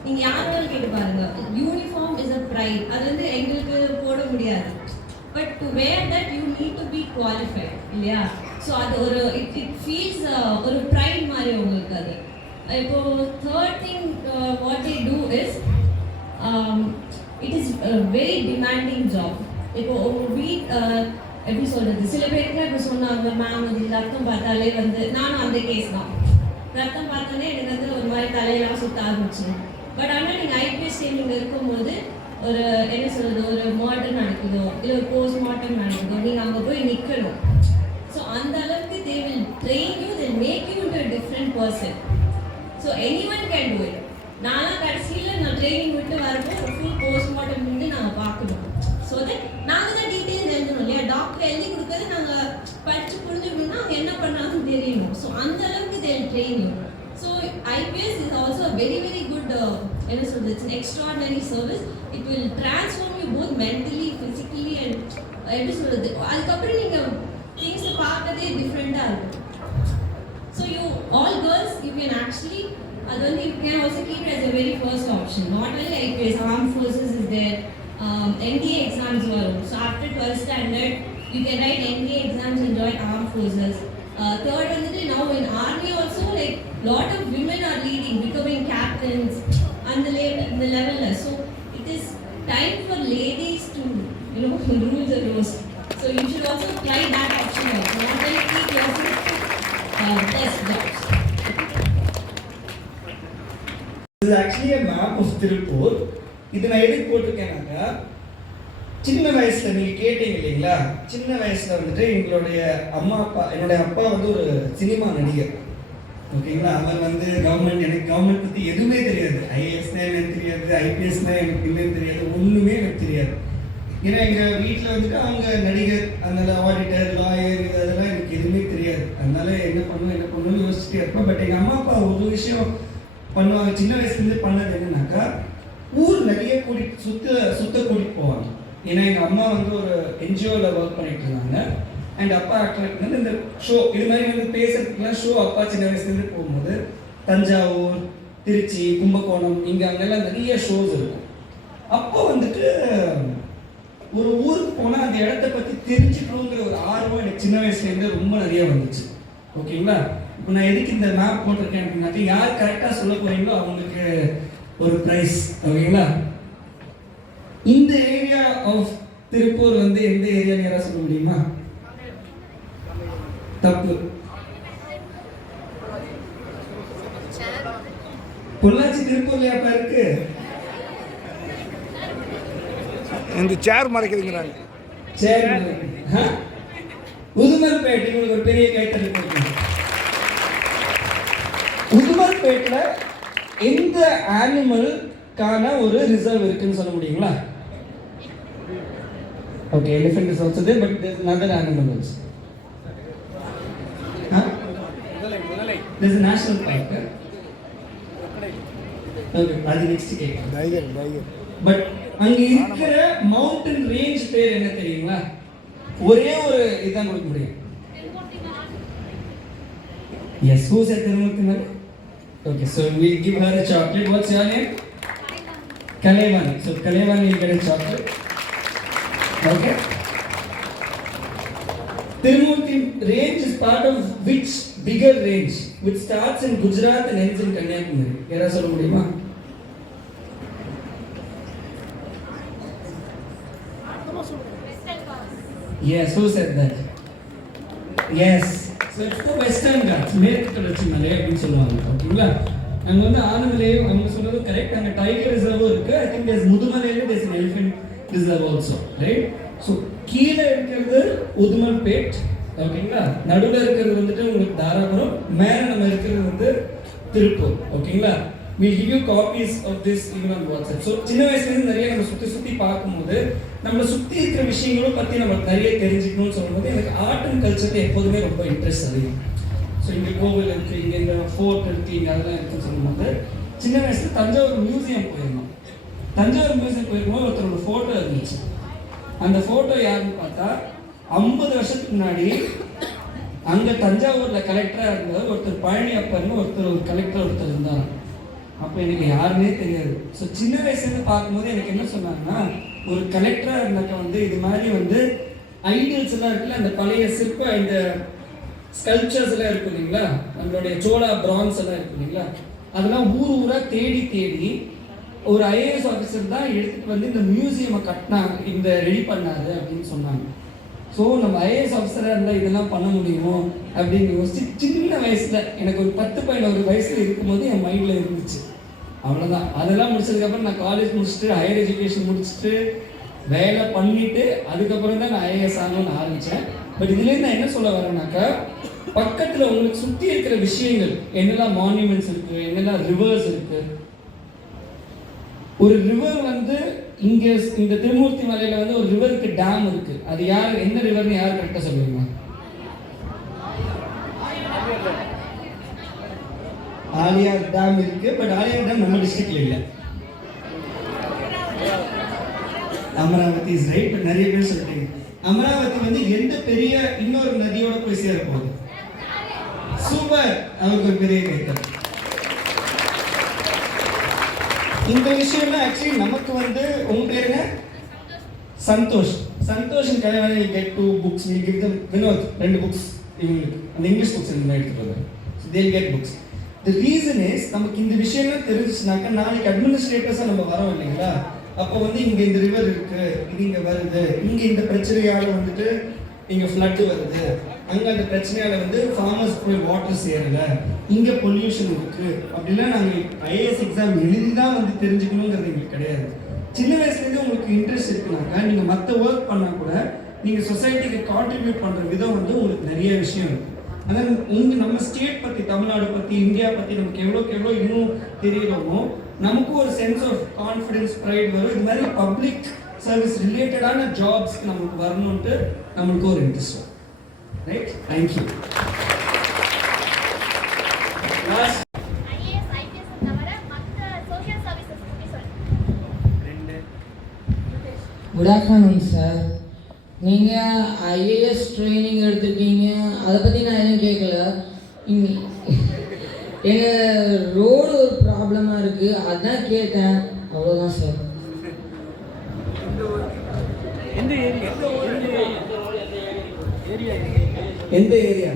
நீங்கள் யாராலும் கேட்டு பாருங்க, யூனிஃபார்ம் இஸ் அ ப்ரைட். அது வந்து எங்களுக்கு போட முடியாது, but to wear that you need to be qualified இல்லையா? ஸோ அது ஒரு இட் ஃபீல்ஸ் ஒரு ப்ரைட் மாதிரி உங்களுக்கு. அது இப்போ third thing what they do is it is very demanding job. இப்போ உங்கள் வீட் எப்படி சொல்கிறது, சில பேருக்கு இப்போ சொன்னாங்க மேம் இது ரத்தம் பார்த்தாலே வந்து நானும் அந்த கேஸ் தான், ரத்தம் பார்த்தோன்னே எனக்கு வந்து ஒரு மாதிரி தலையெல்லாம் சுத்த ஆரம்பிச்சு. பட் ஆனால் நீங்கள் ஐபிஎஸ் ட்ரைனிங் இருக்கும்போது ஒரு என்ன சொல்கிறது, ஒரு மர்டர் நடக்குதோ இல்லை ஒரு போஸ்ட்மார்ட்டம் நடக்குதோ நீங்கள் அங்கே போய் நிற்கணும். ஸோ அந்த அளவுக்கு they will train you, they make you into a different person. So anyone can do it. நான்லாம் கடைசியில் நான் ட்ரைனிங் விட்டு வரப்போ ஒரு ஃபுல் போஸ்ட்மார்ட்டம் வந்து நாங்கள் பார்க்கணும். ஸோ தட் நாங்கள் தான் டீட்டெயில்ஸ் எழுதணும் இல்லையா? டாக்டர் எழுதி கொடுக்கறது நாங்கள் படித்து புரிஞ்சுக்கணும்னா அவங்க என்ன பண்ணாலும் தெரியணும். ஸோ அந்த அளவுக்கு they will train you. So IPS is also very very good என்ன சொல்றது, it's an extraordinary service. It will transform you both mentally, physically and எப்படி சொல்றது, அதுக்கப்புறம் நீங்கள் திங்ஸை பார்க்கறதே டிஃப்ரெண்ட்டாக இருக்கும். So you all girls you can actually அது வந்து you can also keep as a very first option. Not only IPS, armed forces is there, NDA exams வரும். So after 12th standard you can write NDA exams and join armed forces. Third வந்துட்டு now in army also like lot of women are leading, becoming captains அந்த level. So it is time for ladies to rule the roast. So you should also try that option also. Not only keep yourself இது நான் எதுக்கு போட்டிருக்கேன்னாக்கா, சின்ன வயசுல நீங்க கேட்டீங்க இல்லைங்களா, சின்ன வயசுல வந்துட்டு எங்களுடைய என்னுடைய அப்பா வந்து ஒரு சினிமா நடிகர். ஓகேங்களா, அவர் வந்து எனக்கு கவர்மெண்ட் பத்தி எதுவுமே தெரியாது. ஐ.ஏ.எஸ்னா எனக்கு தெரியாது, I.P.S எனக்கு இல்லைன்னு தெரியாது, ஒண்ணுமே எனக்கு தெரியாது. ஏன்னா எங்க வீட்டில் வந்துட்டு அவங்க நடிகர், அதனால ஆடிட்டர், லாயர், அதெல்லாம் எனக்கு எதுவுமே தெரியாது. அதனால என்ன பண்ணணும்னு யோசிச்சுட்டே இருப்பேன். பட் எங்க அம்மா அப்பா ஒரு விஷயம் பண்ணுவாங்க, சின்ன வயசுலேருந்து பண்ணது என்னன்னாக்கா, ஊர் நிறைய சுத்த கூட்டிட்டு போவாங்க. ஏன்னா எங்கள் அம்மா வந்து ஒரு NGOவில் ஒர்க் பண்ணிட்டு இருந்தாங்க. அண்ட் அப்பா ஆக்டர் வந்து இந்த ஷோ இது மாதிரி வந்து பேசுறதுக்குலாம் ஷோ அப்பா சின்ன வயசுலேருந்து போகும்போது தஞ்சாவூர், திருச்சி, கும்பகோணம் அங்கெல்லாம் நிறைய ஷோஸ் இருக்கும். அப்போ வந்துட்டு ஒரு ஊருக்கு போனால் அந்த இடத்த பற்றி தெரிஞ்சுக்கணுங்கிற ஒரு ஆர்வம் எனக்கு சின்ன வயசுலேருந்து ரொம்ப நிறைய வந்துச்சு. ஓகேங்களா, இப்போ நான் எதுக்கு இந்த மேப் போட்டிருக்கேன் அப்படின்னாக்கா, யார் கரெக்டாக சொல்ல போறீங்களோ அவங்களுக்கு ஒரு ப்ரைஸ். ஓகேங்களா, இந்த ஏரியா ஆஃப் திருப்பூர் வந்து எந்த ஏரியான்னு யாராவது சொல்ல முடியுமா? தப்பு. பொள்ளாச்சி திருப்பூர்ல அப்ப இருக்கு. இந்த சேர் மறைக்குதுங்கறாங்க. சேர் மறைக்குது. உதுமல்பேட்டை உங்களுக்கு ஒரு பெரிய கைத்தறி கொடுக்கணும். உதுமல்பேட்ல எந்த அனிமல்கான ஒரு ரிசர்வ் இருக்குன்னு சொல்ல முடியுங்களா? Okay, elephant is also there, but there is another animal also. There is a national park. Okay, அது நெக்ஸ்ட் கேட்க. டைகர். பட் அங்க இருக்கிற மவுண்டன் ரேஞ்ச் பேர் என்ன தெரியுங்களா? ஒரே ஒரு இதான் கொடுக்க முடியும். Yes, who said Tirumuthi? Okay, so we give her a chocolate. What's your name? Kalevani. So Kalevani will get a chocolate. Okay. Tirumuthi range is part of which bigger range which starts in Gujarat and ends in Kanyakumari? Yara sollu mudiyuma? Yes, who said that? Yes, so it's the Western Ghats, மேற்கு தொடர்ச்சி மலை அப்படின்னு சொல்லுவாங்க. ஓகேங்களா, அங்க வந்து ஆனமலையும் அவங்க சொல்றது கரெக்ட். அங்க டைகர் ரிசர்வும் இருக்கு. ஐ திங்க் தேர்ஸ் முதுமலையில there's an elephant reserve also, right? So கீழே இருக்கிறது உதுமல்பேட். ஓகேங்களா, நடுவில் இருக்கிறது வந்துட்டு உங்களுக்கு தாராபுரம், மேலே நம்ம இருக்கிறது வந்து திருப்பூர். ஓகேங்களா, we'll give you copies of this even on WhatsApp. So சின்ன வயசுலேருந்து நிறைய நம்ம சுற்றி பார்க்கும்போது நம்மளை சுற்றி இருக்கிற விஷயங்களும் பற்றி நம்மளுக்கு நிறைய தெரிஞ்சுக்கணும்னு சொல்லும்போது எனக்கு ஆர்ட் அண்ட் கல்ச்சரில் எப்போதுமே ரொம்ப இன்ட்ரெஸ்ட் அதிகம். ஸோ இங்கே கோவில் இருக்குது, இங்கே இந்த ஃபோர்ட் இருக்குது, இங்கே அதெல்லாம் இருக்குன்னு சொல்லும்போது சின்ன வயசில் தஞ்சாவூர் மியூசியம் போயிருந்தோம். தஞ்சாவூர் மியூசியம் போயிருக்கும்போது ஒருத்தரோட ஃபோட்டோ இருந்துச்சு. அந்த ஃபோட்டோ யாருன்னு பார்த்தா 50 வருஷத்துக்கு முன்னாடி அங்கே தஞ்சாவூரில் கலெக்டராக இருந்தவர் ஒருத்தர் பழனி அப்பர்னு ஒரு கலெக்டர் ஒருத்தர் இருந்தார். அப்போ எனக்கு யாருன்னே தெரியாது. ஸோ சின்ன வயசுலேருந்து பார்க்கும்போது எனக்கு என்ன சொன்னாங்கன்னா, ஒரு கலெக்டராக இருந்தாக்க வந்து இது மாதிரி வந்து ஐடியல்ஸ் எல்லாம் இருக்குல்ல, அந்த பழைய சிற்ப இந்த ஸ்கல்ப்சர்ஸ் எல்லாம் இருக்கும் இல்லைங்களா, நம்மளுடைய சோழா பிரான்ஸ் எல்லாம் இருக்கும் இல்லைங்களா, அதெல்லாம் ஊராக தேடி ஒரு I.A.S ஆஃபீஸர் தான் எடுத்துகிட்டு வந்து இந்த மியூசியமை கட்டினாங்க, இந்த ரெடி பண்ணாரு அப்படின்னு சொன்னாங்க. ஸோ நம்ம I.A.S ஆஃபீஸராக இருந்தால் இதெல்லாம் பண்ண முடியுமோ அப்படின்னு யோசிச்சு சின்ன வயசில் எனக்கு ஒரு 10-11 வயசில் இருக்கும்போது என் மைண்டில் இருந்துச்சு. அவ்வளோதான். அதெல்லாம் முடிச்சதுக்கப்புறம் நான் காலேஜ் முடிச்சுட்டு ஹையர் எஜுகேஷன் முடிச்சுட்டு வேலை பண்ணிவிட்டு அதுக்கப்புறம் தான் நான் I.A.S ஆகணும்னு ஆரம்பித்தேன். பட் இதுலேருந்து நான் என்ன சொல்ல வரேன்னாக்கா, பக்கத்தில் உங்களுக்கு சுற்றி இருக்கிற விஷயங்கள் என்னெல்லாம் மான்யூமெண்ட்ஸ் இருக்குது, என்னெல்லாம் ரிவர்ஸ் இருக்குது. ஒரு ரிவர் வந்து இங்கே இந்த திருமூர்த்தி மலையில் வந்து ஒரு ரிவருக்கு டேம் இருக்குது. அது யார், என்ன ரிவர்னு யார் கரெக்டாக சொல்லுவீங்க? ஆலியார் டேம் இருக்கு. பட் ஆலியார் டேம் நம்ம டிஸ்ட்ரிக்ட்ல இல்லை. Amaravathi is right. பட் நிறைய பேர் சொல்றீங்க அமராவதி வந்து எந்த பெரிய இன்னொரு நதியோட போய் சேர போகுது? சூப்பர், அவருக்கு ஒரு பெரிய கேட்க. இந்த விஷயம்னா ஆக்சுவலி நமக்கு வந்து உங்க பேருங்க சந்தோஷ். சந்தோஷன் கல்யாணம் get 2 books. we give them Vinod 2 books இவங்களுக்கு. அந்த இங்கிலீஷ் புக்ஸ் இந்த எடுத்துட்டு வர. so they'll get books. the reason is நமக்கு இந்த விஷயம்லாம் தெரிஞ்சுச்சுனாக்கா நாளைக்கு அட்மினிஸ்ட்ரேட்டர்ஸாக நம்ம வரோம் இல்லைங்களா, அப்போ வந்து இங்கே இந்த ரிவர் இருக்கு, இது இங்கே வருது, இங்கே இந்த பிரச்சனையால் வந்துட்டு இங்கே ஃப்ளட்டு வருது, அங்கே அந்த பிரச்சனையால் வந்து ஃபார்மர்ஸ் போய் வாட்டர் சேரலை, இங்கே பொல்யூஷன் இருக்குது அப்படின்னா நாங்கள் ஐஏஎஸ் எக்ஸாம் எழுதி தான் வந்து தெரிஞ்சுக்கணுங்கிறது எங்களுக்கு கிடையாது. சின்ன வயசுலேருந்து உங்களுக்கு இன்ட்ரெஸ்ட் இருக்குனாக்கா நீங்கள் மற்ற ஒர்க் பண்ணால் கூட நீங்கள் சொசைட்டிக்கு கான்ட்ரிபியூட் பண்ணுற விதம் வந்து உங்களுக்கு நிறைய விஷயம் இருக்குது. ஆனால் நம்ம ஸ்டேட் பற்றி, தமிழ்நாடு பற்றி, இந்தியா பற்றி நமக்கு எவ்வளோ இன்னும் தெரியலமோ நமக்கும் ஒரு சென்ஸ் ஆஃப் கான்ஃபிடென்ஸ், ப்ரைட் வரும். இது மாதிரி பப்ளிக் சர்வீஸ் ரிலேட்டடான ஜாப்ஸ்க்கு நமக்கு வரணுன்ட்டு நம்மளுக்கு ஒரு இன்ட்ரெஸ்ட் வரும். Right, thank you. I.A.S, I.P.S தவிர மற்ற சோஷியல் சர்வீசஸ் பற்றி சொல்லுங்க. Good afternoon sir. நீங்கள் ஐஏஎஸ் ட்ரைனிங் எடுத்திருக்கீங்க, அதை பற்றி நான் எதுவும் கேட்கல. எங்கள் ரோடு ஒரு ப்ராப்ளமாக இருக்குது, அதான் கேட்டேன், அவ்வளோதான் சார். எந்த ஏரியா?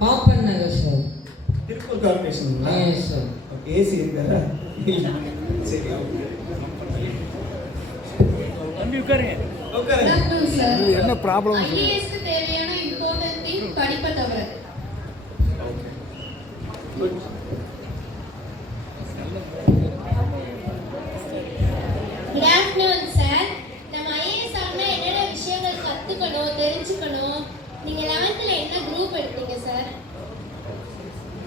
பாப்பன் நகர் சார். திருப்பூர் கார்பரேஷனுங்களா? சார். ஏசி இருக்காரா? சரி, என்ன ப்ராப்ளம்? ஐஏஎஸ்க்கு தேவையான இம்பார்ட்டன்ட் திங் படிப்பை தவிர. Good afternoon sir. நம்ம ஐஏஎஸ் ஆகணும்னா என்னென்ன விஷயங்கள் கற்றுக்கணும், தெரிஞ்சுக்கணும்? நீங்கள் 11th என்ன குரூப் எடுத்தீங்க sir?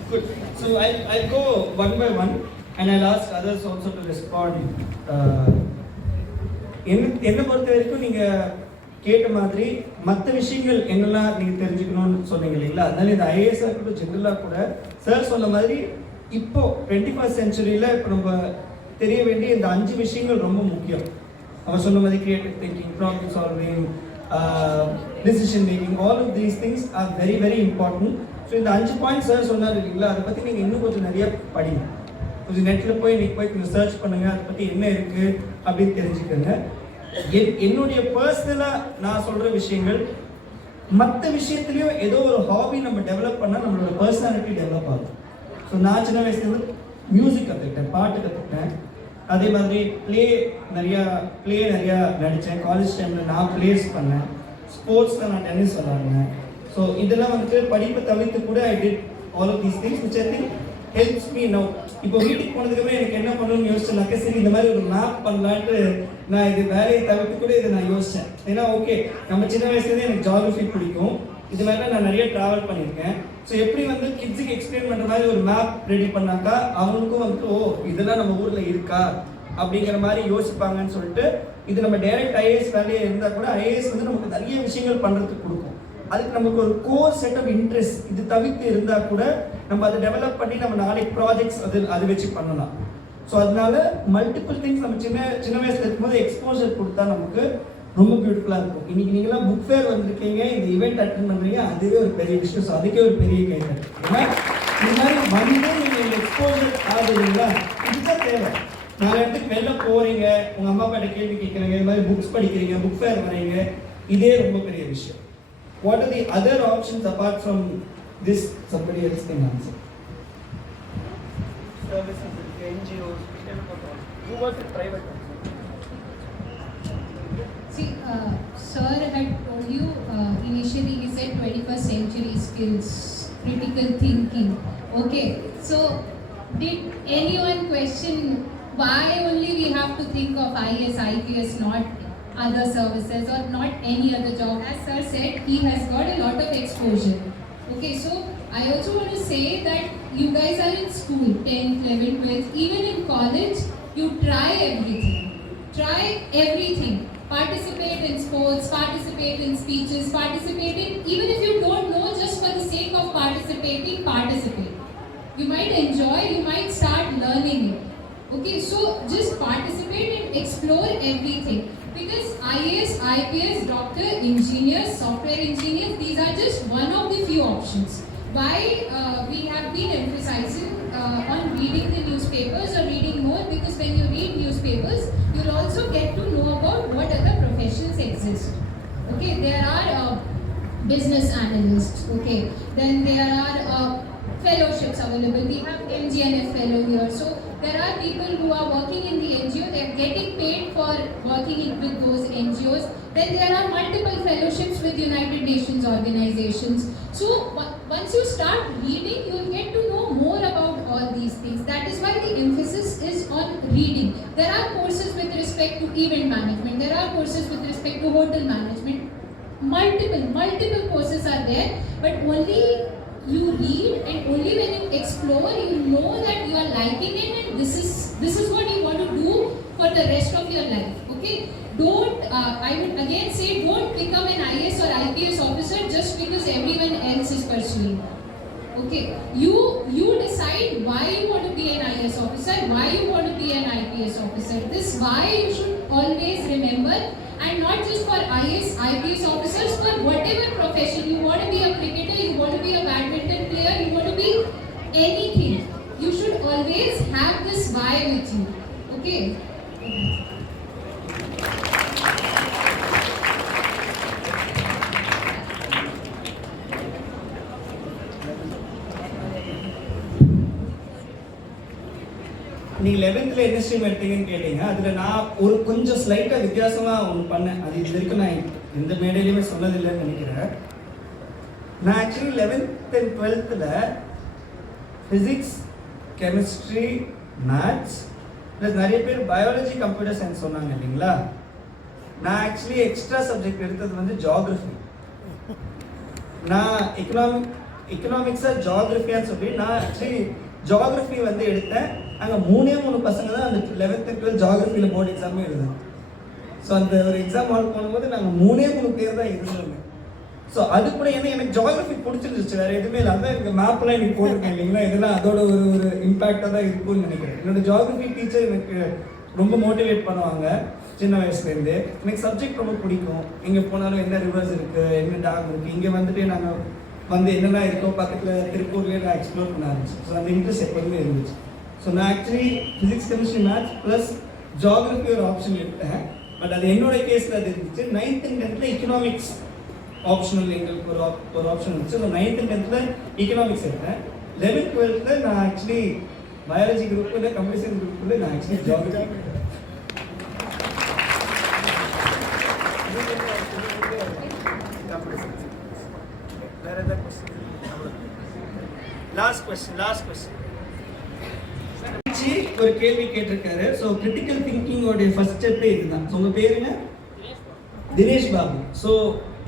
good. So I'll go one by one and I'll ask others also to respond. என்ன பொறுத்த வரைக்கும் நீங்கள் கேட்ட மாதிரி மற்ற விஷயங்கள் என்னெல்லாம் நீங்கள் தெரிஞ்சுக்கணும்னு சொன்னீங்க இல்லைங்களா? அதனால இந்த ஐஏஎஸ்ஸாக இருக்கட்டும், ஜென்ரலாக கூட சார் சொன்ன மாதிரி இப்போ 21st சென்ச்சுரியில் இப்போ நம்ம தெரிய வேண்டிய இந்த 5 விஷயங்கள் ரொம்ப முக்கியம். அவர் சொன்ன மாதிரி creative thinking, problem solving, decision making, all of these things are very very important. So இந்த 5 பாயிண்ட்ஸ் சார் சொன்னார் இல்லைங்களா, அதை பற்றி நீங்கள் இன்னும் கொஞ்சம் நிறைய படிங்க. கொஞ்சம் நெட்டில் போய் நீங்கள் போய் கொஞ்சம் சர்ச் பண்ணுங்கள், அதை பற்றி என்ன இருக்குது அப்படின்னு தெரிஞ்சுக்கோங்க. என்னுடைய பர்சனலாக நான் சொல்கிற விஷயங்கள், மற்ற விஷயத்துலையும் ஏதோ ஒரு ஹாபி நம்ம டெவலப் பண்ணால் நம்மளோட பர்சனாலிட்டி டெவலப் ஆகும். ஸோ நான் சின்ன வயசுலேருந்து மியூசிக் கற்றுக்கிட்டேன், பாட்டு கற்றுக்கிட்டேன். அதே மாதிரி ப்ளே நிறையா நடித்தேன். காலேஜ் டைமில் நான் ப்ளேஸ் பண்ணேன். ஸ்போர்ட்ஸில் நான் டென்னிஸ் விளாடுனேன். ஸோ இதெல்லாம் வந்துட்டு படிப்பை தவிர்த்து கூட I did all of these things which I think helps me now. இப்போ வீட்டுக்கு போனதுக்கப்புறம் எனக்கு என்ன பண்ணணும்னு யோசிச்சேன்னாக்கா, சரி இந்த மாதிரி ஒரு மேப் பண்ணலான்ட்டு நான் இது வேலையை தவிர்த்து கூட இதை நான் யோசித்தேன். ஏன்னா ஓகே, நம்ம சின்ன வயசுலேருந்தே எனக்கு ஜியாகிரஃபி பிடிக்கும், இது மாதிரி நான் நிறைய ட்ராவல் பண்ணியிருக்கேன். ஸோ எப்படி வந்து கிட்ஸுக்கு எக்ஸ்பிளைன் பண்ணுற மாதிரி ஒரு மேப் ரெடி பண்ணாக்கா அவங்களுக்கும் வந்துட்டு ஓ இதெல்லாம் நம்ம ஊரில் இருக்கா அப்படிங்கிற மாதிரி யோசிப்பாங்கன்னு சொல்லிட்டு, இது நம்ம டைரக்ட் ஐஏஎஸ் வேலையே இருந்தால் கூட ஐஏஎஸ் வந்து நமக்கு நிறைய விஷயங்கள் பண்ணுறதுக்கு கொடுக்கும். அதுக்கு நமக்கு ஒரு கோர் செட் ஆஃப் இன்ட்ரெஸ்ட் இது தவிர்த்து இருந்தால் கூட நம்ம அதை டெவலப் பண்ணி நம்ம நாளைக்கு ப்ராஜெக்ட்ஸ் அது வச்சு பண்ணலாம். ஸோ அதனால மல்டிபிள் திங்ஸ் நம்ம சின்ன வயசில் இருக்கும்போது எக்ஸ்போசர் கொடுத்தா நமக்கு ரொம்ப பியூட்டிஃபுல்லாக இருக்கும். இன்னைக்கு நீங்களாம் புக் ஃபேர் வந்திருக்கீங்க, இந்த ஈவெண்ட் அட்டென்ட் பண்ணுறீங்க, அதுவே ஒரு பெரிய விஷயம். ஸோ அதுக்கே ஒரு பெரிய கைகள். ஏன்னா இந்த மாதிரி வந்து நீங்கள் எக்ஸ்போசர் ஆகுதுங்களா, இதுதான் தேவை. 4 இடத்துக்கு வெளில போகிறீங்க, உங்கள் அம்மா அப்பாட்ட கேள்வி கேட்குறீங்க, இது மாதிரி புக்ஸ் படிக்கிறீங்க, புக் ஃபேர் வரீங்க, இதே ரொம்ப பெரிய விஷயம். What are the other options apart from this? Somebody else can answer. Services, NGOs, who work with private ones? See, sir had told you initially he said 21st century skills, critical thinking. Okay, so did anyone question why only we have to think of I.A.S, I.P.S, not other services or not any other job? As sir said, he has got a lot of exposure. Okay, so I also want to say that you guys are in school, 10th, 11th, 12th, even in college, you try everything. Try everything. Participate in sports, participate in speeches, participate in, even if you don't know, just for the sake of participating, participate. You might enjoy, you might start learning it. Okay, so just participate and explore everything. Because I.A.S, I.P.S, doctor, engineers, software engineers, these are just one of the few options. Why we have been emphasizing on reading the newspapers or reading more, because when you read newspapers, you'll also get to know about what other professions exist. Okay, there are business analysts, okay, then there are fellowships available. We have MGNF fellow here. So there are people who are working in the NGO, they are getting paid for working with those NGOs. Then there are multiple fellowships with United Nations organizations. So once you start reading, you'll get to know more about all these things. That is why the emphasis is on reading. There are courses with respect to event management. There are courses with respect to hotel management. Multiple courses are there, but only you read and only when you explore, you know that you are liking it and this is what you want to do for the rest of your life. Okay, don't I would again say, don't become an I.A.S. or I.P.S. officer just because everyone else is pursuing. Okay, you decide why you want to be an I.A.S. officer, why you want to be an I.P.S. officer. This why you should always remember, and not just for I.A.S. I.P.S. officers, for whatever profession. You want to be a cricketer, you want to be a badminton player, you want to be anything, you should always have this why with you. Okay. நீங்கள் 11th என்ன ஸ்ட்ரீம் எடுத்தீங்கன்னு கேட்டீங்க. அதில் நான் ஒரு கொஞ்சம் ஸ்லைட்டாக வித்தியாசமாக ஒன்று பண்ணேன். அது இது வரைக்கும் நான் எந்த மேடையிலையுமே சொன்னதில்லைன்னு நினைக்கிறேன். நான் actually 11th and 12th physics, chemistry, maths plus நிறைய பேர் பயாலஜி, கம்ப்யூட்டர் சயின்ஸ் சொன்னாங்க இல்லைங்களா. நான் ஆக்சுவலி எக்ஸ்ட்ரா சப்ஜெக்ட் எடுத்தது வந்து ஜியாகிரஃபி. நான் எக்கனாமிக்ஸாக ஜியாகிரஃபியான்னு சொல்லி நான் ஆக்சுவலி ஜியாகிரஃபி வந்து எடுத்தேன். அங்கே 3 பசங்க தான் அந்த 11th and 12th ஜியாகிரஃபியில் போர்டு எக்ஸாமே எழுதும். ஸோ அந்த ஒரு எக்ஸாம் ஹால் போகும்போது நாங்கள் 3 பேர் தான் இருந்தோங்க. ஸோ அது கூட எனக்கு ஜியாகிரஃபி பிடிச்சிருந்துச்சு, வேறு எதுவுமே இல்லை. அதான் எனக்கு மேப்லாம் எனக்கு போட்டிருக்கேன் இல்லைங்களா, இதெல்லாம் அதோட ஒரு இம்பேக்டாக தான் இருக்கும்னு நினைக்கிறேன். என்னோட ஜியாகிரஃபி டீச்சர் எனக்கு ரொம்ப மோட்டிவேட் பண்ணுவாங்க சின்ன வயசுலேருந்து. எனக்கு சப்ஜெக்ட் ரொம்ப பிடிக்கும். எங்கே போனாலும் என்ன ரிவர்ஸ் இருக்குது, என்ன டேம் இருக்குது, இங்கே வந்துட்டு நாங்கள் வந்து என்னென்ன இருக்கோ பக்கத்தில் திருப்பூர்லேயே நான் எக்ஸ்ப்ளோர் பண்ண ஆரம்பிச்சேன். ஸோ அந்த இன்ட்ரெஸ்ட் எப்போதுமே இருந்துச்சு. ஸோ நான் actually physics, chemistry, maths plus geography ஒரு ஆப்ஷன் எடுத்தேன். பட் அது என்னோட கேஸில் அது இருந்துச்சு. 9th and 10th economics optional எங்களுக்கு ஒரு ஆப்ஷன் இருந்துச்சு. So 9th and 10th economics எடுத்தேன். 11th 12th நான் ஆக்சுவலி பயாலஜி குரூப்பில், கம்ப்யூட்டர் சயின்ஸ் குரூப்பில் நான் ஆக்சுவலி ஜியாகிரஃபி. வேற ஏதாவது கொஸ்டின்? லாஸ்ட் கொஸ்டின் ஒரு கேள்வி கேட்டிருக்காரு. ஸோ கிரிட்டிக்கல் திங்கிங்கோடைய ஃபர்ஸ்ட் ஸ்டெப்பே இதுதான். ஸோ உங்கள் பேருங்க? Dinesh Babu. So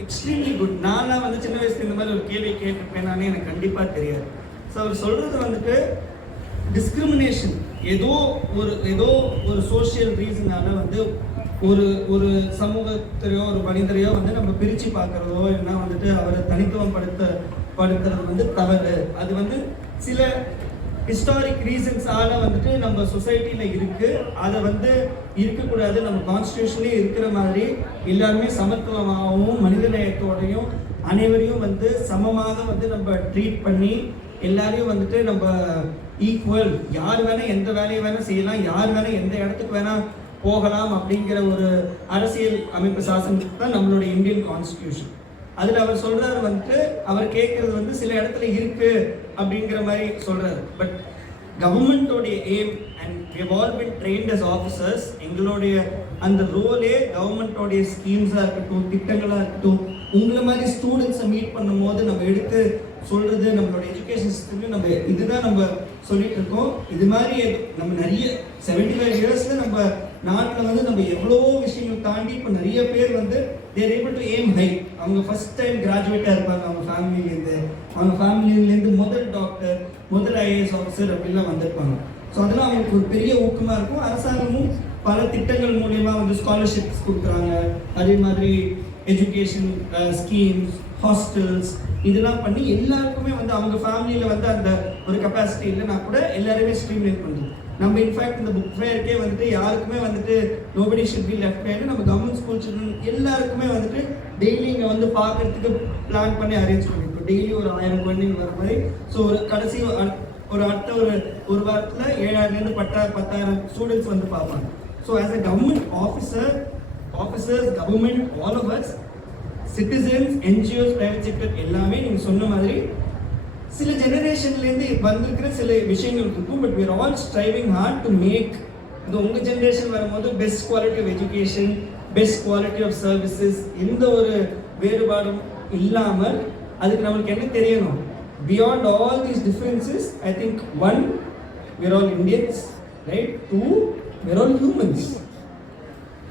extremely good. நான்லாம் வந்து சின்ன வயசுல இந்த மாதிரி ஒரு கேள்வி கேட்டிருப்பேனானே எனக்கு கண்டிப்பாக தெரியாது. ஸோ அவர் சொல்கிறது வந்துட்டு டிஸ்கிரிமினேஷன் ஏதோ ஒரு சோஷியல் ரீசனால வந்து ஒரு சமூகத்தையோ ஒரு மனிதரையோ வந்து நம்ம பிரித்து பார்க்குறதோ இல்லைன்னா வந்துட்டு அவரை தனித்துவம் படுத்துறது வந்து தவறு. அது வந்து சில ஹிஸ்டாரிக் ரீசன்ஸால வந்துட்டு நம்ம சொசைட்டியில் இருக்குது. அதை வந்து இருக்கக்கூடாது. நம்ம கான்ஸ்டியூஷன்லேயே இருக்கிற மாதிரி எல்லாருமே சமத்துவமாகவும் மனிதநேயத்தோடையும் அனைவரையும் வந்து சமமாக வந்து நம்ம ட்ரீட் பண்ணி எல்லாரையும் வந்துட்டு நம்ம ஈக்குவல், யார் வேணால் எந்த வேலையை வேணால் செய்யலாம், யார் வேணால் எந்த இடத்துக்கு வேணால் போகலாம் அப்படிங்கிற ஒரு அரசியல் அமைப்பு சாசனம் தான் நம்மளுடைய இந்தியன் கான்ஸ்டியூஷன். அதில் அவர் சொல்கிறாரு வந்துட்டு, அவர் கேட்குறது வந்து சில இடத்துல இருக்குது அப்படிங்கிற மாதிரி சொல்கிறாரு. பட் கவர்மெண்ட்டோடைய aim and we have all been trained as officers. எங்களுடைய அந்த ரோலே கவர்மெண்ட்டோடைய ஸ்கீம்ஸாக இருக்கட்டும், திட்டங்களாக இருக்கட்டும், உங்களை மாதிரி ஸ்டூடெண்ட்ஸை மீட் பண்ணும்போது நம்ம எடுத்து சொல்கிறது நம்மளோட எஜுகேஷன் சிஸ்டம்லையும் நம்ம இதுதான் நம்ம சொல்லிட்டு இருக்கோம். இது மாதிரி நம்ம நிறைய 75 இயர்ஸில் நம்ம நாட்டில் வந்து நம்ம எவ்வளோ விஷயங்கள் தாண்டி இப்போ நிறைய பேர் வந்து they're able to aim high. அவங்க ஃபர்ஸ்ட் டைம் கிராஜுவேட்டாக இருப்பாங்க அவங்க ஃபேமிலியிலேருந்து முதல் டாக்டர், முதல் ஐஏஎஸ் ஆஃபீஸர் அப்படிலாம் வந்திருப்பாங்க. ஸோ அதெல்லாம் அவங்களுக்கு ஒரு பெரிய ஊக்கமாக இருக்கும். அரசாங்கமும் பல திட்டங்கள் மூலயமா வந்து ஸ்காலர்ஷிப்ஸ் கொடுக்குறாங்க. அதே மாதிரி எஜுகேஷன் ஸ்கீம்ஸ், ஹாஸ்டல்ஸ் இதெல்லாம் பண்ணி எல்லாருக்குமே வந்து அவங்க ஃபேமிலியில் வந்து அந்த ஒரு கெப்பாசிட்டி இல்லைன்னா கூட எல்லாருமே ஸ்ட்ரீம்லைன் பண்ணுறது. நம்ம இன்ஃபேக்ட் இந்த புக் ஃபேருக்கே வந்துட்டு யாருக்குமே வந்துட்டு nobody should be left behind. நம்ம கவர்மெண்ட் ஸ்கூல் சில்ட்ரன் எல்லாருக்குமே வந்துட்டு டெய்லி இங்கே வந்து பார்க்கறதுக்கு பிளான் பண்ணி அரேஞ்ச் பண்ணிருக்கோம். டெய்லி ஒரு 1000 குழந்தைங்க வர மாதிரி. ஸோ ஒரு கடைசி ஒரு அடுத்த ஒரு வாரத்தில் 7000லேருந்து 10,000 ஸ்டூடெண்ட்ஸ் வந்து பார்ப்பாங்க. So as a government officers, government, all of us, citizens, NGOs, private sector எல்லாமே நீங்கள் சொன்ன மாதிரி சில ஜெனரேஷன்லேருந்து வந்திருக்கிற சில விஷயங்கள் இருக்கும். But we are all striving hard to make இது உங்கள் ஜெனரேஷன் வரும்போது best quality of education, best quality of services, இந்த ஒரு வேறுபாடும் இல்லாமல் அதுக்கு நம்மளுக்கு என்ன தெரியணும், beyond all these differences, I think one, we're all Indians, right? Two, we're all humans.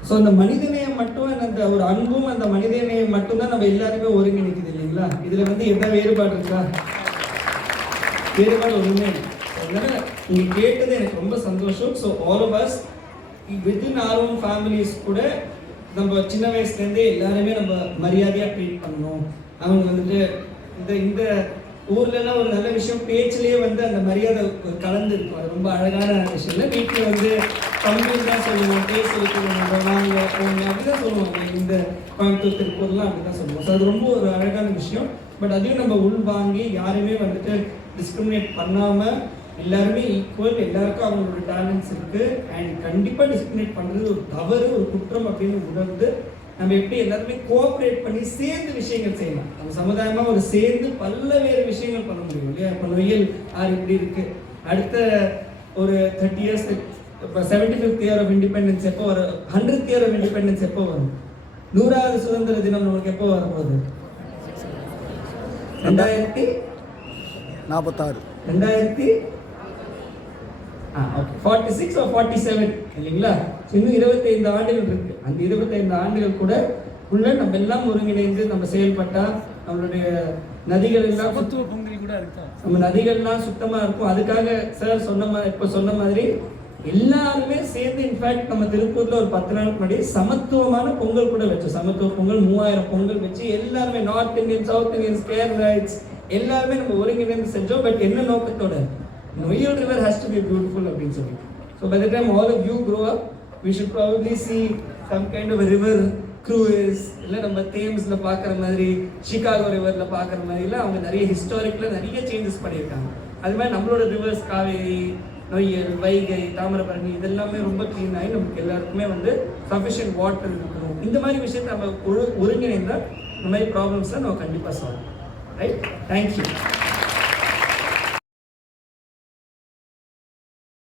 So அந்த மனிதநேயம் மட்டும், அந்த ஒரு அன்பும் அந்த மனிதநேயம் மட்டும்தான் நம்ம எல்லாருமே ஒருங்கிணைக்குது இல்லைங்களா? இதில் வந்து எந்த வேறுபாடு இருக்கா? வேறுபாடு ஒன்றுமே இல்லை. அதனால நீங்கள் கேட்டது எனக்கு ரொம்ப சந்தோஷம். So all of us within our own families கூட நம்ம சின்ன வயசுலேருந்தே எல்லாருமே நம்ம மரியாதையாக ட்ரீட் பண்ணணும். அவங்க வந்துட்டு இந்த ஊர்லலாம் ஒரு நல்ல விஷயம், பேச்சிலேயே வந்து அந்த மரியாதை கலந்து இருக்கும். அது ரொம்ப அழகான விஷயம் இல்லை. வீட்டில் வந்து தமிழ் தான் சொல்லுவோம், பேச வைக்கணும், வாங்க போங்க அப்படி தான் சொல்லுவாங்க. இந்த கோயம்புத்தூர் திருப்பூர்லாம் அப்படி தான் சொல்லுவோம். ஸோ அது ரொம்ப ஒரு அழகான விஷயம். பட் அதையும் நம்ம உள்வாங்கி யாருமே வந்துட்டு டிஸ்கிரிமினேட் பண்ணாமல் எல்லாருமே ஈக்குவல், எல்லாருக்கும் அவங்களோட டேலண்ட்ஸ் இருக்குது. அண்ட் கண்டிப்பாக டிஸ்கிரிமினேட் பண்ணுறது ஒரு தவறு, ஒரு குற்றம் அப்படின்னு உணர்ந்து நம்ம எப்படி எல்லாருமே கோஆப்ரேட் பண்ணி சேர்ந்து விஷயங்கள் செய்யலாம். நம்ம சமுதாயமாக ஒரு சேர்ந்து பல்வேறு விஷயங்கள் பண்ண முடியும் இல்லையா? இப்போ நொய்யல் ஆறு இப்படி இருக்குது. அடுத்த ஒரு 30 years, இப்போ 75th year of independence எப்போ வரும்? 100th year of independence எப்போ வரும்? 100வது சுதந்திர தினம் நமக்கு எப்போ வரும்போது? 46 or 47 இல்லைங்களா? இன்னும் 25 ஆண்டுகள் இருக்கு. அந்த 25 ஆண்டுகள் கூட உள்ள நம்ம எல்லாம் ஒருங்கிணைந்து நம்ம செயல்பட்டா நம்மளுடைய நதிகள் எல்லாம் நம்ம நதிகள்லாம் சுத்தமாக இருக்கும். அதுக்காக சார் சொன்ன மாதிரி எல்லாருமே சேர்ந்து, இன்ஃபேக்ட் நம்ம திருப்பூரில் ஒரு 10 நாளுக்கு முன்னாடி சமத்துவமான பொங்கல் கூட வச்சோம். சமத்துவ பொங்கல் 3000 பொங்கல் வச்சு எல்லாருமே north Indian, south Indians, Keralites எல்லாருமே நம்ம ஒருங்கிணைந்து செஞ்சோம். பட் என்ன நோக்கத்தோட? Noyal river has to be beautiful அப்படின்னு சொல்லி. So by the time all of you grow up, we should probably see some kind of a river cruise. இல்லை நம்ம தேம்ஸ்ல பார்க்குற மாதிரி, சிகாகோ ரிவர்ல பார்க்குற மாதிரிலாம் அவங்க நிறைய ஹிஸ்டாரிக்கில் நிறைய சேஞ்சஸ் பண்ணியிருக்காங்க. அது மாதிரி நம்மளோட ரிவர்ஸ் காவேரி, நொய்யல், வைகை, தாமிரபரணி இதெல்லாமே ரொம்ப க்ளீன் ஆகி நமக்கு எல்லாருக்குமே வந்து சஃபிஷியன்ட் வாட்டர் இருக்கணும். இந்த மாதிரி விஷயத்தை நம்ம ஒருங்கிணைந்தால் இந்த மாதிரி ப்ராப்ளம்ஸ்லாம் நம்ம கண்டிப்பாக சால்வ். ரைட்? தேங்க்யூ.